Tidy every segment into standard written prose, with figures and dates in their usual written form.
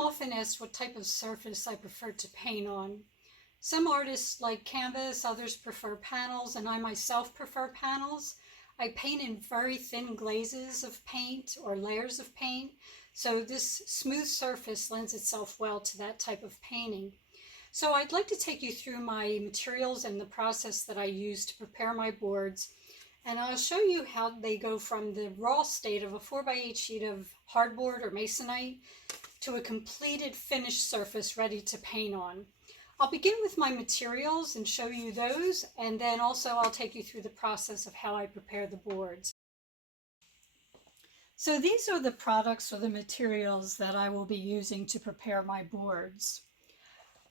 often asked what type of surface I prefer to paint on. Some artists like canvas, others prefer panels, and I myself prefer panels. I paint in very thin glazes of paint or layers of paint, so this smooth surface lends itself well to that type of painting. So I'd like to take you through my materials and the process that I use to prepare my boards, and I'll show you how they go from the raw state of a 4x8 sheet of hardboard or Masonite to a completed finished surface ready to paint on. I'll begin with my materials and show you those, and then also I'll take you through the process of how I prepare the boards. So these are the products or the materials that I will be using to prepare my boards.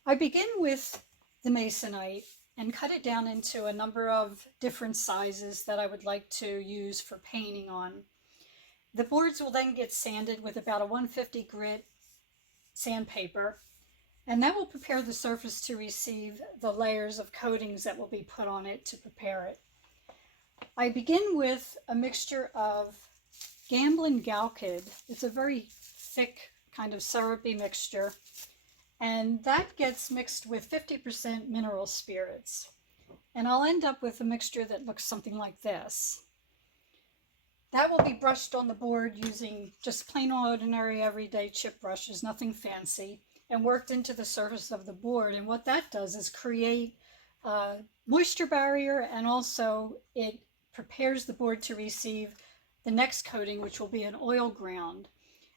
I begin with the Masonite and cut it down into a number of different sizes that I would like to use for painting on. The boards will then get sanded with about a 150 grit sandpaper, and that will prepare the surface to receive the layers of coatings that will be put on it to prepare it. I begin with a mixture of Gamsol Galkyd. It's a very thick kind of syrupy mixture, and that gets mixed with 50% mineral spirits. And I'll end up with a mixture that looks something like this. That will be brushed on the board using just plain ordinary everyday chip brushes, nothing fancy, and worked into the surface of the board. And what that does is create a moisture barrier, and also it prepares the board to receive the next coating, which will be an oil ground.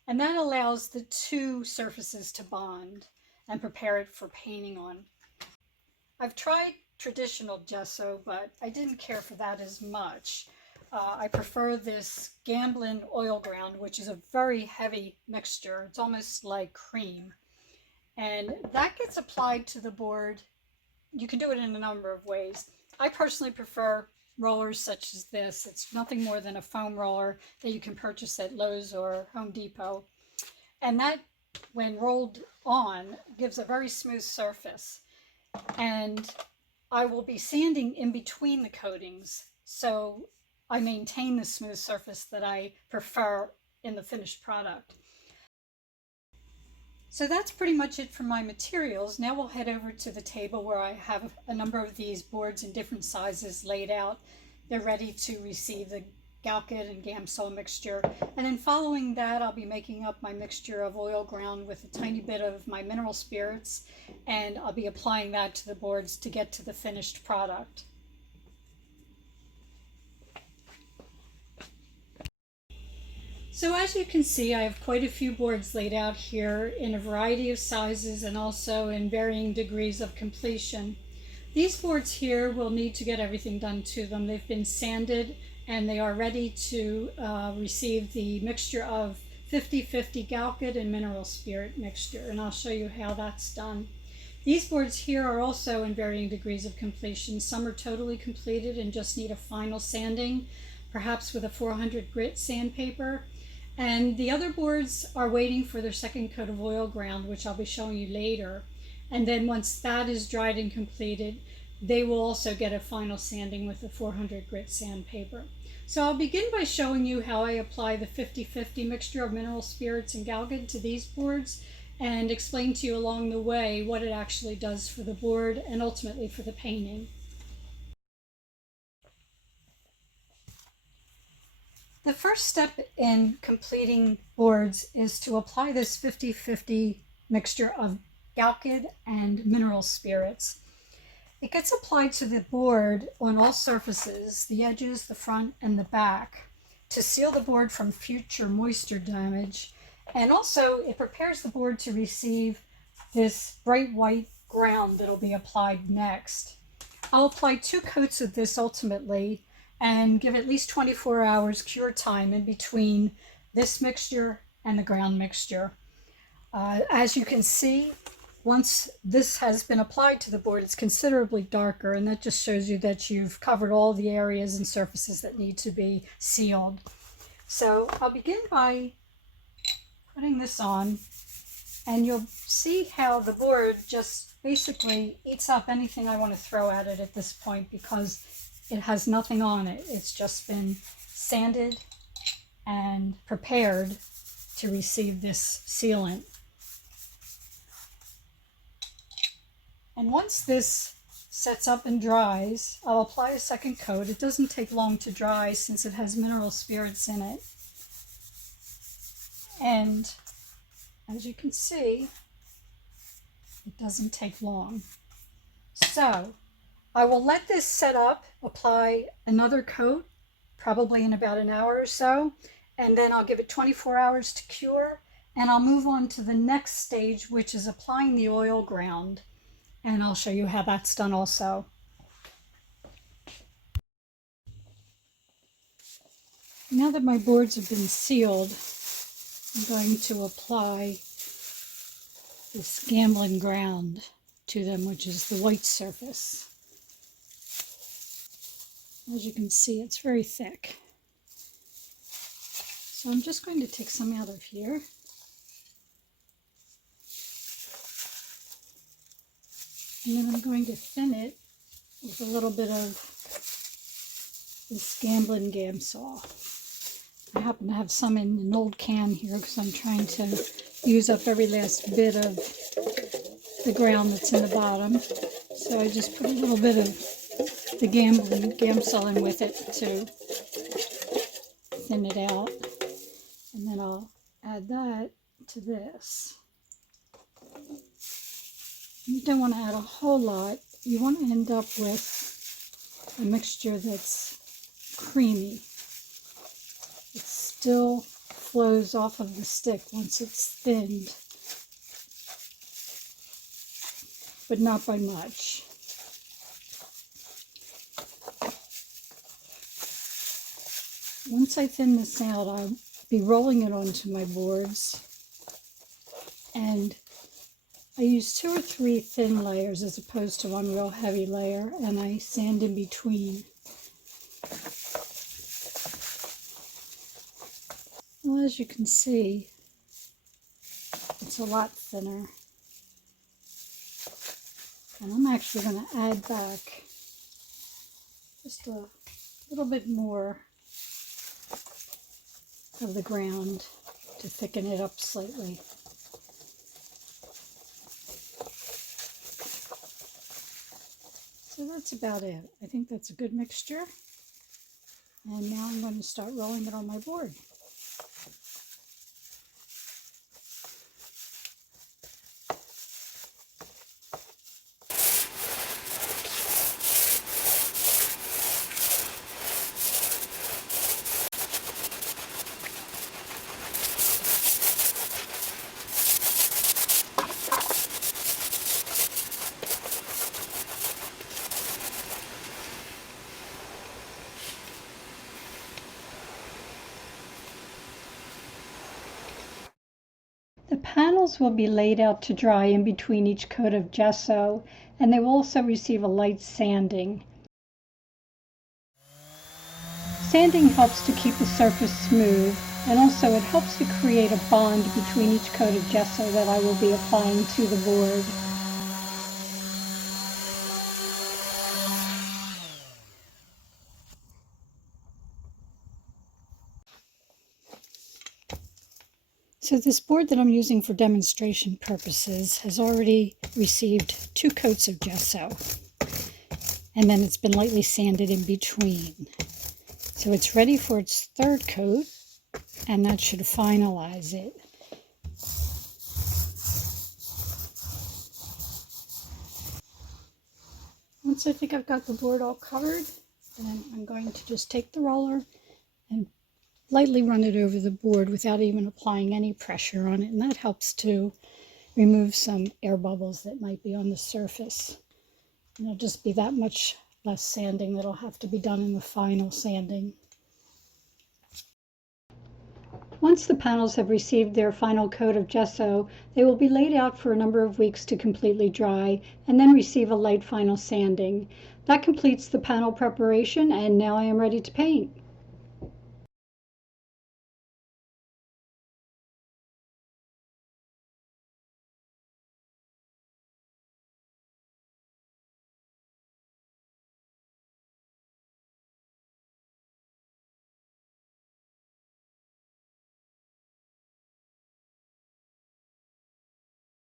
And that allows the two surfaces to bond and prepare it for painting on. I've tried traditional gesso, but I didn't care for that as much. I prefer this Gamsol oil ground, which is a very heavy mixture. It's almost like cream. And that gets applied to the board. You can do it in a number of ways. I personally prefer rollers such as this. It's nothing more than a foam roller that you can purchase at Lowe's or Home Depot. And that, when rolled on, gives a very smooth surface. And I will be sanding in between the coatings, so I maintain the smooth surface that I prefer in the finished product. So that's pretty much it for my materials. Now we'll head over to the table where I have a number of these boards in different sizes laid out. They're ready to receive the Galkyd and Gamsol mixture. And then following that, I'll be making up my mixture of oil ground with a tiny bit of my mineral spirits, and I'll be applying that to the boards to get to the finished product. So as you can see, I have quite a few boards laid out here in a variety of sizes and also in varying degrees of completion. These boards here will need to get everything done to them. They've been sanded and they are ready to receive the mixture of 50-50 Galkyd and mineral spirit mixture, and I'll show you how that's done. These boards here are also in varying degrees of completion. Some are totally completed and just need a final sanding, perhaps with a 400 grit sandpaper. And the other boards are waiting for their second coat of oil ground, which I'll be showing you later. And then once that is dried and completed, they will also get a final sanding with the 400 grit sandpaper. So I'll begin by showing you how I apply the 50-50 mixture of mineral spirits and Galkyd to these boards, and explain to you along the way what it actually does for the board and ultimately for the painting. The first step in completing boards is to apply this 50-50 mixture of Galkyd and mineral spirits. It gets applied to the board on all surfaces, the edges, the front, and the back, to seal the board from future moisture damage. And also it prepares the board to receive this bright white ground that will be applied next. I'll apply 2 coats of this ultimately, and give at least 24 hours cure time in between this mixture and the ground mixture. As you can see, once this has been applied to the board, it's considerably darker, and that just shows you that you've covered all the areas and surfaces that need to be sealed. So I'll begin by putting this on, and you'll see how the board just basically eats up anything I want to throw at it at this point, because it has nothing on it. It's just been sanded and prepared to receive this sealant. And once this sets up and dries, I'll apply a second coat. It doesn't take long to dry since it has mineral spirits in it. And as you can see, it doesn't take long. So I will let this set up, apply another coat, probably in about an hour or so, and then I'll give it 24 hours to cure, and I'll move on to the next stage, which is applying the oil ground, and I'll show you how that's done also. Now that my boards have been sealed, I'm going to apply this Gamsol ground to them, which is the white surface. As you can see, it's very thick. So I'm just going to take some out of here. And then I'm going to thin it with a little bit of this Gamsol. I happen to have some in an old can here because I'm trying to use up every last bit of the ground that's in the bottom. So I just put a little bit of the Gamsol in with it to thin it out. And then I'll add that to this. You don't want to add a whole lot. You want to end up with a mixture that's creamy. It still flows off of the stick once it's thinned, but not by much. Once I thin this out, I'll be rolling it onto my boards, and I use 2 or 3 thin layers as opposed to one real heavy layer, and I sand in between. Well, as you can see, it's a lot thinner. And I'm actually going to add back just a little bit more of the ground to thicken it up slightly. So that's about it. I think that's a good mixture. And now I'm going to start rolling it on my board. The panels will be laid out to dry in between each coat of gesso, and they will also receive a light sanding. Sanding helps to keep the surface smooth, and also it helps to create a bond between each coat of gesso that I will be applying to the board. So this board that I'm using for demonstration purposes has already received 2 coats of gesso, and then it's been lightly sanded in between. So it's ready for its 3rd coat, and that should finalize it. Once I think I've got the board all covered, then I'm going to just take the roller and lightly run it over the board without even applying any pressure on it, and that helps to remove some air bubbles that might be on the surface. And it'll just be that much less sanding that'll have to be done in the final sanding. Once the panels have received their final coat of gesso, they will be laid out for a number of weeks to completely dry and then receive a light final sanding. That completes the panel preparation, and now I am ready to paint.